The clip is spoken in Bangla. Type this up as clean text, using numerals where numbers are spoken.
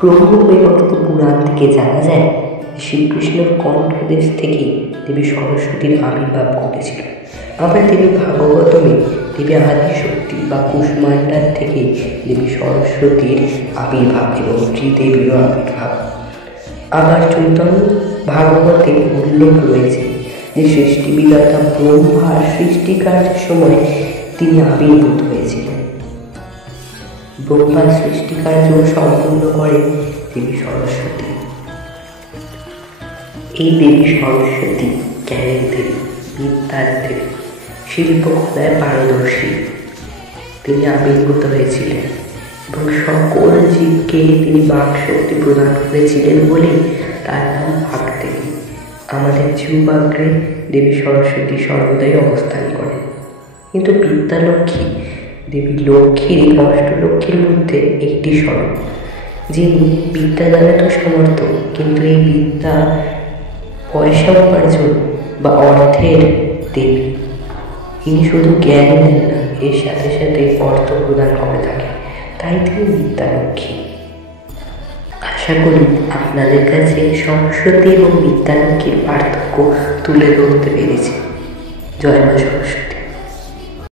ব্রহ্মবৈবর্ত পুরাণ থেকে জানা যায় শ্রীকৃষ্ণের কণ্ঠদেশ থেকে দেবী সরস্বতীর আবির্ভাব ঘটেছিল। আবার দেবী ভাগবতমে দেবী আদিশক্তি বা কুষ্মাণ্ডার থেকে দেবী সরস্বতীর আবির্ভাব এবং শ্রীদেবীরও আবির্ভাব। আবার চৈতন্য ভাগবতে উল্লেখ রয়েছে যে সৃষ্টিবিধাতা ব্রহ্মার সৃষ্টিকার্যের সময় তিনি আবির্ভূত হয়েছিলেন। ব্রহ্মার সৃষ্টিকার্য সম্পূর্ণ করেন দেবী সরস্বতী। এই দেবী সরস্বতী জ্ঞানের দেবী, বিদ্যার দেবী, শিল্পকলায় পারদর্শী। তিনি আবির্ভূত হয়েছিলেন এবং সকল জীবকে তিনি বাকশক্তি প্রদান করেছিলেন বলে তার নাম বাগদেবী। আমাদের জিহ্বাগ্রে দেবী সরস্বতী সর্বদাই অবস্থান করেন। কিন্তু বিদ্যালক্ষ্মী দেবী লক্ষ্মীর অষ্টলক্ষ্মীর মধ্যে একটি স্বরূপ, যিনি বিদ্যাদানে তো সমর্থ, কিন্তু এই বিদ্যা পয়সা উপার্জন বা অর্থের দেবী। ইনি শুধু জ্ঞান দেন না, এর সাথে সাথে অর্থ প্রদান করে থাকে, তাই তিনি বিদ্যালক্ষ্মী। আশা করি আপনাদের কাছে সরস্বতী এবং বিদ্যালক্ষ্মীর পার্থক্য তুলে ধরতে পেরেছি। জয় মা সরস্বতী।